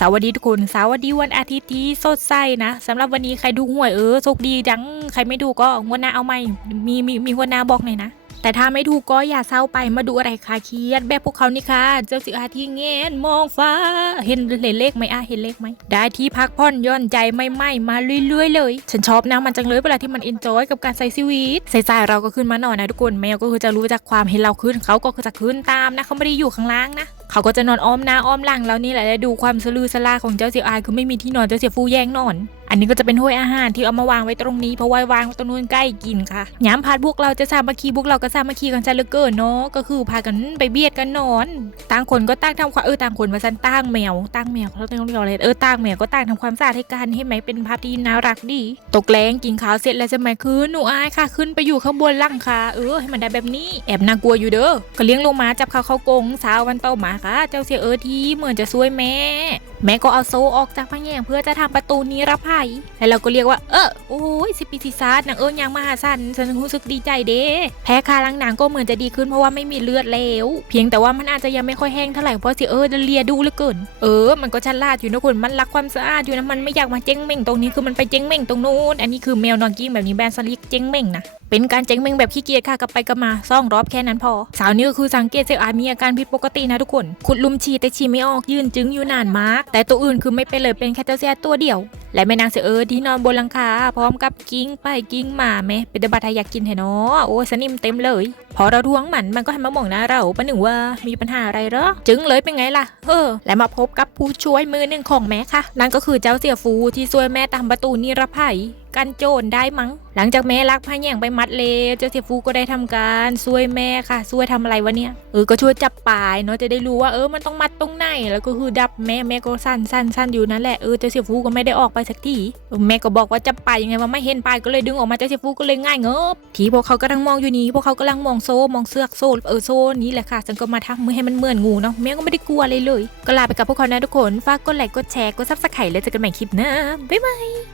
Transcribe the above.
สวัสดีทุกคนสวัสดีวันอาทิตย์ที่สดใสนะสำหรับวันนี้ใครดูหวยเออโชคดีจัง ใครไม่ดูก็งวดหน้าเอาใหม่มีมีมีงวดหน้าบอกหน่อยนะ แต่ถ้าไม่ถูกก็อย่าเศร้าไปมาดูอะไรคาเครียด แบบพวกเขานี่ค่ะ เจ้าสิอาที่เงนมองฟ้า เห็นเห็นเลขไหมอะเห็นเลขไหม ได้ที่พักผ่อนย่อนใจไม่ไหม่มาเรื่อยๆเลย ฉันชอบนะมันจังเลยเวลาที่มันเอนจอยกับการใช้ชีวิตใส่ๆเราก็ขึ้นมาหน่อยนะทุกคนแมวก็คือจะรู้จากความเห็นเราขึ้นเขาก็จะขึ้นตามนะเขาไม่ได้อยู่ข้างล่างนะเขาก็จะนอนอ้อมหน้าอ้อมหลังแล้วนี่แหละและดูความสลือสลาของเจ้าเสียอายคือไม่มีที่นอนเจ้าเสียฟูแย่งนอน อันนี้ก็จะเป็นห้วยอาหารที่เอามาวางไว้ตรงนี้เพราะว่าวางตรงนู้นใกล้กินค่ะย้ำพาดพวกเราจะสามัคคีพวกเราก็สามัคคีกันซะเหลือเกินเนาะก็คือพากันไปเบียดกันนอนต่างคนก็ต่างทำความเออต่างคนมาสันต่างแมวต่างแมวเขาต้องเรียกอะไรเออต่างแมวก็ต่างทำความสะอาดให้กันให้ไหมเป็นภาพที่น่ารักดี ตกแรงกินข้าวเสร็จแล้วใช่ไหมคือหนูอายค่ะ ขึ้นไปอยู่ข้างบนหลังคาเออให้มันได้แบบนี้แอบน่ากลัวอยู่เด้อก็เลี้ยงลงมาจับเขาเข้ากงสาววันต่อมาค่ะ เจ้าเสียเออทีเหมือนจะช่วยแม่ แม่ก็เอาโซออกจากพะแยงเพื่อจะทำประตูนิรภัยแล้วเราก็เรียกว่า เออโอ้ยสิปีศิซาดนางเอิญยังมหาสันฉันรู้สึกดีใจเด้แพ้คาลังหนังก็เหมือนจะดีขึ้นเพราะว่าไม่มีเลือดแล้ว เพียงแต่ว่ามันอาจจะยังไม่ค่อยแห้งเท่าไหร่เพราะสิเออเลียดูเหลือเกิน เออ มันก็ฉลาดอยู่นะคุณมันรักความสะอาดอยู่นะมันไม่อยากมาเจ๊งเม่งตรงนี้คือมันไปเจ๊งเม่งตรงนู้นอันนี้คือแมวนอนกิ้งแบบนี้แบรนด์สลิกเจ๊งเม่งนะ เป็นการเจ๊งเมงแบบขี้เกียจค่ะกลับไปกลับมาซ่องรอบแค่นั้นพอ สาวนี่ก็คือสังเกตเสียอามีอาการผิดปกตินะทุกคน ขุดลุมฉี่แต่ฉี่ไม่ออกยืนจึงอยู่นานมาก แต่ตัวอื่นคือไม่เป็นเลยเป็นแค่เจ้าเสียตัวเดียว และแม่นางเสือเออที่นอนบนหลังคาพร้อมกับกิ้งไปกิ้งมาแม่เป็นตบัตอยากกินแท้เนาะโอ้สนิมเต็มเลย พอเราทวงมันมันก็หันมามองหน้าเราประหนึ่งว่ามีปัญหาอะไรเหรอจึงเลยเป็นไงล่ะเออและมาพบกับผู้ช่วยมือหนึ่งของแม่ค่ะนั่นก็คือเจ้าเสียฟูที่ช่วยแม่ตามประตูนิรภัย กันโจรได้มั้ง หลังจากแม่ลักพายแย่งไปมัดเลเจ้าเสียฟูก็ได้ทำการช่วยแม่ค่ะช่วยทำอะไรวะเนี่ยเออก็ช่วยจับปลายเนาะจะได้รู้ว่าเออมันต้องมัดตรงไหนแล้วก็คือดับแม่แม่ก็สั้นสั้นสั้นอยู่นั่นแหละเออเจ้าเสียฟูก็ไม่ได้ออกไปสักทีแม่ก็บอกว่าจับปลายยังไงว่าไม่เห็นปลายก็เลยดึงออกมาเจ้าเสียฟูก็เลยง่ายเงบทีพวกเขากำลังมองอยู่นี้พวกเขากำลังมองโซ่มองเสือกโซ่เออโซ่นี้แหละค่ะฉันก็มาทักมือให้มันเหมือนงูเนาะแม่ก็ไม่ได้กลัวอะไรเลย ก็ลาไปกับพวกเขานะทุกคนฝากกดไลค์กดแชร์กดซับสไครต์แล้วเจอกันใหม่คลิปหน้าบ๊ายบาย